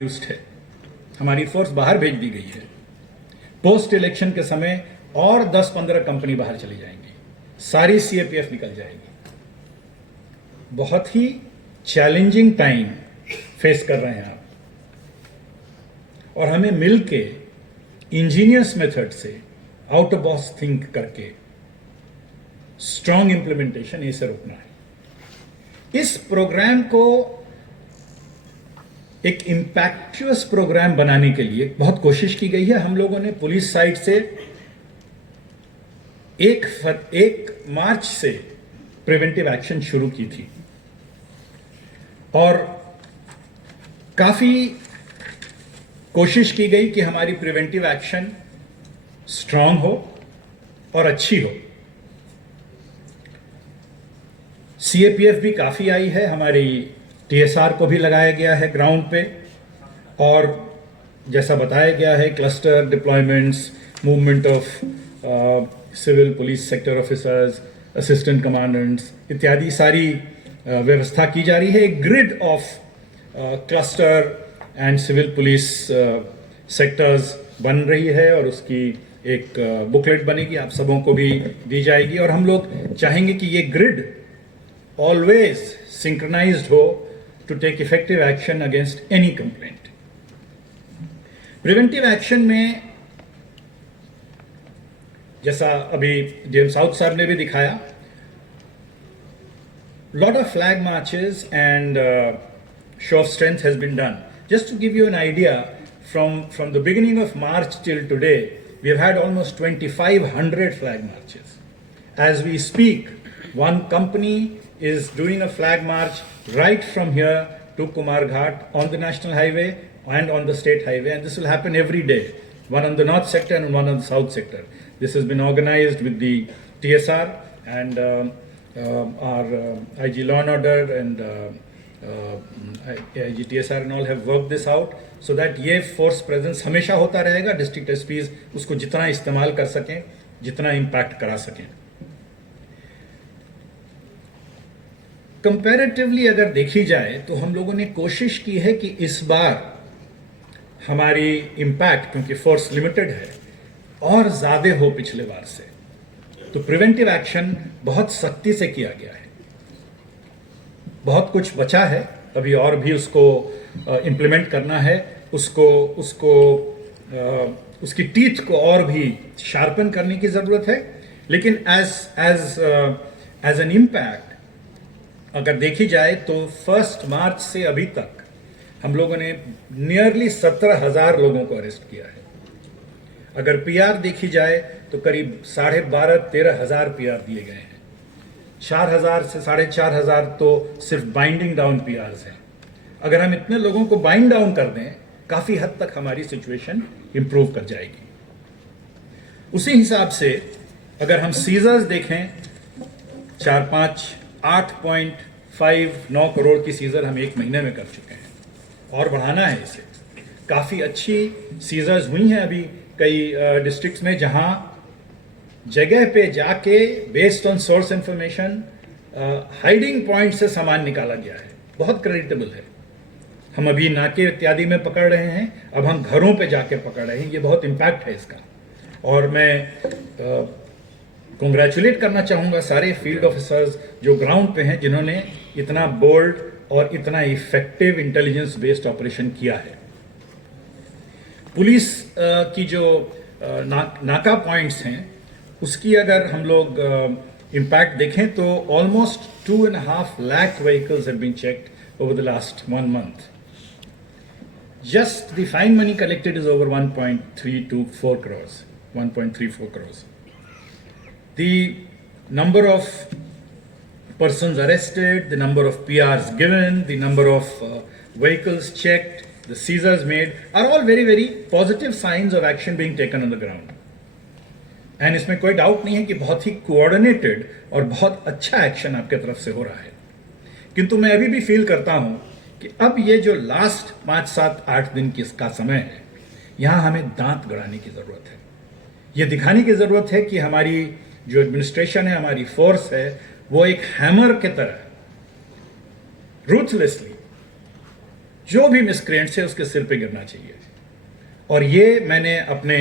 है, हमारी फोर्स बाहर भेज दी गई है। पोस्ट इलेक्शन के समय और 10-15 कंपनी बाहर चली जाएंगी, सारी सीएपीएफ निकल जाएगी। बहुत ही चैलेंजिंग टाइम फेस कर रहे हैं आप, और हमें मिलके इंजीनियर्स मेथड से आउट ऑफ बॉक्स थिंक करके स्ट्रांग इंप्लीमेंटेशन इसे रोकना है। इस प्रोग्राम को एक इंपैक्चुअस प्रोग्राम बनाने के लिए बहुत कोशिश की गई है। हम लोगों ने पुलिस साइड से 1 मार्च से प्रिवेंटिव एक्शन शुरू की थी, और काफी कोशिश की गई कि हमारी प्रिवेंटिव एक्शन स्ट्रांग हो और अच्छी हो। सीएपीएफ भी काफी आई है, हमारी टीएसआर को भी लगाया गया है ग्राउंड पे, और जैसा बताया गया है cluster deployments, movement of civil police sector officers, assistant commandants इत्यादि सारी व्यवस्था की जा रही है। एक grid of cluster and civil police sectors बन रही है, और उसकी एक बुकलेट बनेगी, आप सबों को भी दी जाएगी। और हम लोग चाहेंगे कि ये ग्रिड ऑलवेज सिंक्रोनाइज्ड हो to take effective action against any complaint. Preventive action में जैसा अभी जेम्स साउथ साहब ने भी दिखाया, lot of flag marches and show of strength has been done. Just to give you an idea, from the beginning of March till today, we have had almost 2,500 flag marches. As we speak, one company is doing a flag march right from here to Kumar Ghat on the national highway and on the state highway, and this will happen every day, one on the north sector and one on the south sector. This has been organized with the TSR and our IG Law and Order and IG TSR and all have worked this out so that ये force presence हमेशा होता रहेगा। District SPs उसको जितना इस्तेमाल कर सकें, जितना इम्पैक्ट करा सकें। कंपैरेटिवली अगर देखी जाए तो हम लोगों ने कोशिश की है कि इस बार हमारी इम्पैक्ट, क्योंकि फोर्स लिमिटेड है, और ज्यादा हो पिछले बार से। तो प्रिवेंटिव एक्शन बहुत सख्ती से किया गया है। बहुत कुछ बचा है अभी, और भी उसको इम्प्लीमेंट करना है, उसकी टीथ को और भी शार्पन करने की जरूरत है। लेकिन एज एन इम्पैक्ट अगर देखी जाए तो 1 मार्च से अभी तक हम लोगों ने नियरली 17,000 लोगों को अरेस्ट किया है। अगर पीआर देखी जाए तो करीब 12,500-13,000 पीआर दिए गए हैं। 4,000 से 4,500 तो सिर्फ बाइंडिंग डाउन पीआर्स हैं। अगर हम इतने लोगों को बाइंड डाउन कर दें, काफी हद तक हमारी सिचुएशन इंप्रूव कर जाएगी। उसी हिसाब से अगर हम सीजर्स देखें, 8.59 करोड़ की सीजर हम 1 महीने में कर चुके हैं, और बढ़ाना है इसे। काफी अच्छी सीजर्स हुई हैं अभी कई डिस्ट्रिक्ट्स में, जहां जगह पे जाके based on source information hiding point से सामान निकाला गया है। बहुत क्रेडिटेबल है। हम अभी नाके इत्यादि में पकड़ रहे हैं, अब हम घरों पे जाके पकड़ रहे हैं। ये बहुत इम्पैक्ट है इसका, और मैं कॉन्ग्रेचुलेट करना चाहूंगा सारे फील्ड ऑफिसर्स जो ग्राउंड पे हैं, जिन्होंने इतना बोल्ड और इतना इफेक्टिव इंटेलिजेंस बेस्ड ऑपरेशन किया है। पुलिस की जो नाका पॉइंट्स हैं, उसकी अगर हम लोग इम्पैक्ट देखें तो almost 2.5 lakh vehicles have been checked over the last 1 month. Just the fine money collected is over 1.34 crores, 1.34 crores. The number of persons arrested, the number of PRs given, the number of vehicles checked, the seizures made are all very, very positive signs of action being taken on the ground. And इसमें कोई doubt नहीं है कि बहुत ही coordinated और बहुत अच्छा action आपके तरफ से हो रहा है। किंतु मैं अभी भी फील करता हूं कि अब ये जो लास्ट 5, 7, 8 दिन की इसका समय है, यहां हमें दांत गड़ाने की जरूरत है। ये दिखाने की जरूरत है कि हमारी जो एडमिनिस्ट्रेशन है, हमारी फोर्स है, वो एक हैमर के तरह रूथलेसली जो भी मिसक्रेंट्स है उसके सिर पे गिरना चाहिए। और ये मैंने अपने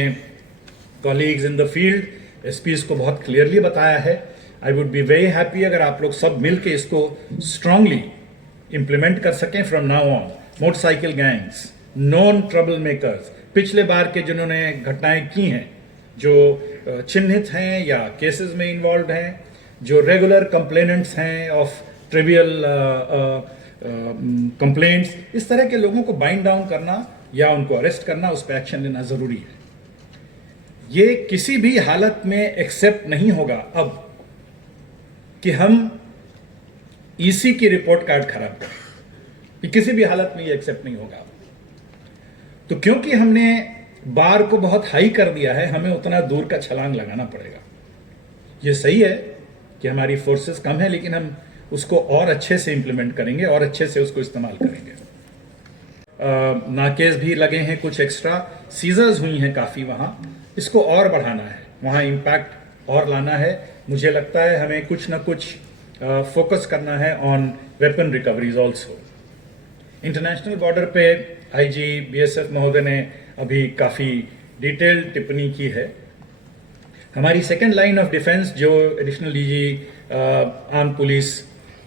colleagues in the field SPs को बहुत क्लियरली बताया है। I would be very happy अगर आप लोग सब मिल के इसको स्ट्रांगली इंप्लीमेंट कर सकें from now on. Motorcycle gangs, non trouble makers, पिछले बार के जिन्होंने घटनाएं की हैं, जो चिन्हित हैं या केसेस में इन्वॉल्व हैं, जो रेगुलर कंप्लेनेंट्स हैं ऑफ ट्रिवियल कंप्लेंट्स, इस तरह के लोगों को बाइंड डाउन करना या उनको अरेस्ट करना, उस पर एक्शन लेना जरूरी है। ये किसी भी हालत में एक्सेप्ट नहीं होगा अब कि हम ईसी की रिपोर्ट कार्ड खराब करें, कि किसी भी हालत में ये एक्सेप्ट नहीं होगा। तो क्योंकि हमने बार को बहुत हाई कर दिया है, हमें उतना दूर का छलांग लगाना पड़ेगा। ये सही है कि हमारी फोर्सेस कम है, लेकिन हम उसको और अच्छे से इंप्लीमेंट करेंगे और अच्छे से उसको इस्तेमाल करेंगे। नाकेज भी लगे हैं, कुछ एक्स्ट्रा सीजर्स हुई हैं काफ़ी, वहाँ इसको और बढ़ाना है, वहाँ इम्पैक्ट और लाना है। मुझे लगता है हमें कुछ ना कुछ फोकस करना है on weapon recoveries also. International border पे आईजी बीएसएफ महोदय ने अभी काफ़ी डिटेल्ड टिप्पणी की है। हमारी सेकेंड लाइन ऑफ डिफेंस जो additional DG arm police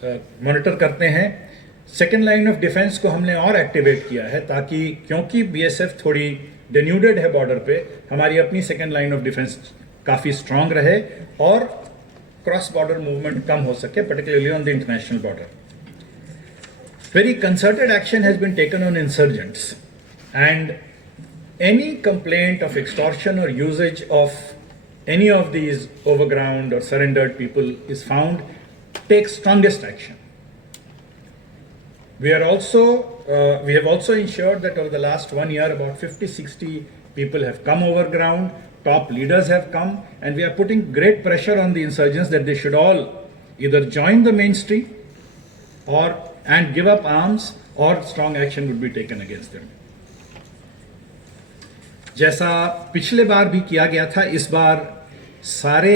monitor करते हैं, सेकेंड लाइन ऑफ डिफेंस को हमने और एक्टिवेट किया है, ताकि क्योंकि बीएसएफ थोड़ी डेन्यूडेड है बॉर्डर पे, हमारी अपनी सेकेंड लाइन ऑफ डिफेंस काफ़ी स्ट्रांग रहे और क्रॉस बॉर्डर मूवमेंट कम हो सके, particularly on the international border. Very concerted action has been taken on insurgents, and any complaint of extortion or usage of any of these overground or surrendered people is found, take strongest action. We have also ensured that over the last 1 year, about 50-60 people have come over ground, top leaders have come, and we are putting great pressure on the insurgents that they should all either join the mainstream and give up arms, or strong action would be taken against them. जैसा पिछले बार भी किया गया था, इस बार सारे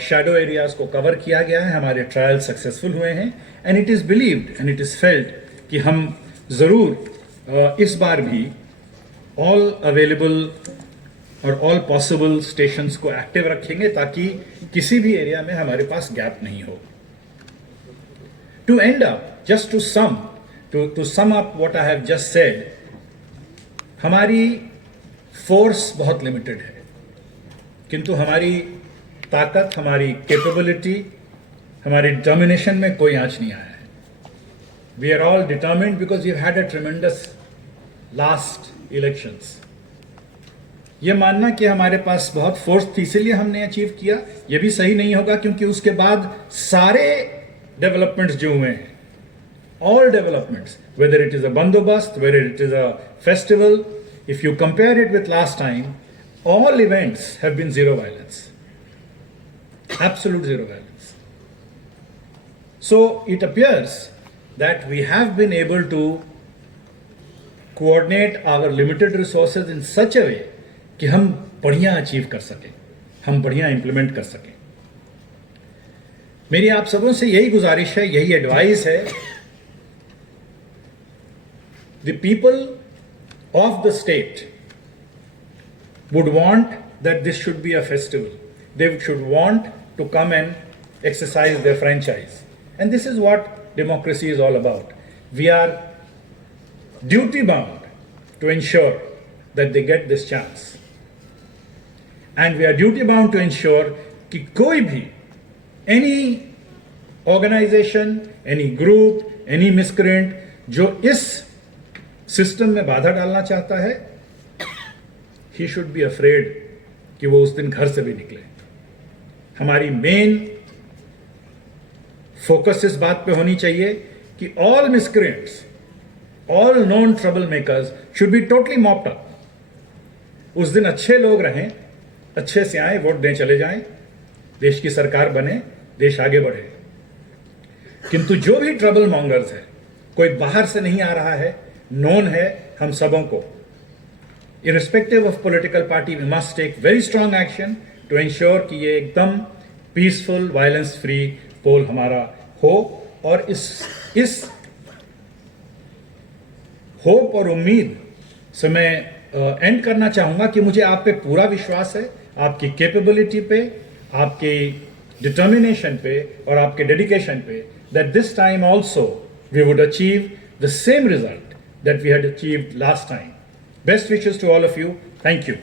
shadow areas को cover किया गया है, हमारे ट्रायल सक्सेसफुल हुए हैं, and it is believed and it is felt कि हम ज़रूर इस बार भी ऑल अवेलेबल और ऑल पॉसिबल स्टेशंस को एक्टिव रखेंगे, ताकि किसी भी एरिया में हमारे पास गैप नहीं हो। To end up, just to sum up what I have just said, हमारी फोर्स बहुत लिमिटेड है, किंतु हमारी ताकत, हमारी कैपेबिलिटी, हमारी डोमिनेशन में कोई आंच नहीं आया है। We are all determined because we've had a tremendous last elections. ये मानना कि हमारे पास बहुत फोर्स थी इसीलिए हमने अचीव किया, ये भी सही नहीं होगा, क्योंकि उसके बाद सारे डेवलपमेंट्स जो हुए हैं, all developments, whether it is a bandobast, whether it is a festival, if you compare it with last time, all events have been zero violence, absolute zero violence. So it appears that we have been able to coordinate our limited resources in such a way कि हम बढ़िया achieve कर सकें, हम बढ़िया implement कर सकें। मेरी आप सबों से यही गुजारिश है, यही एडवाइस है। The people of the state would want that this should be a festival, they should want to come and exercise their franchise, and this is what democracy is all about. We are duty bound to ensure that they get this chance, and we are duty bound to ensure कि कोई भी any organization, any group, any miscreant जो इस system में बाधा डालना चाहता है, he should be afraid कि वो उस दिन घर से भी निकले। हमारी मेन फोकस इस बात पे होनी चाहिए कि all miscreants, all known troublemakers should be totally mopped up. उस दिन अच्छे लोग रहें, अच्छे से आए, वोट दें, चले जाएं, देश की सरकार बने, देश आगे बढ़े। किंतु जो भी ट्रबल मॉन्गर्स है, कोई बाहर से नहीं आ रहा है, नोन है हम सबों को। Irrespective of political party, we must take very strong action to ensure कि ये एकदम पीसफुल, वायलेंस फ्री पोल हमारा हो, और इस होप और उम्मीद से मैं एंड करना चाहूँगा कि मुझे आप पे पूरा विश्वास है, आपकी कैपेबिलिटी पे, आपकी डिटर्मिनेशन पे और आपके डेडिकेशन पे, that this time also we would achieve the same result that we had achieved last time. Best wishes to all of you. Thank you.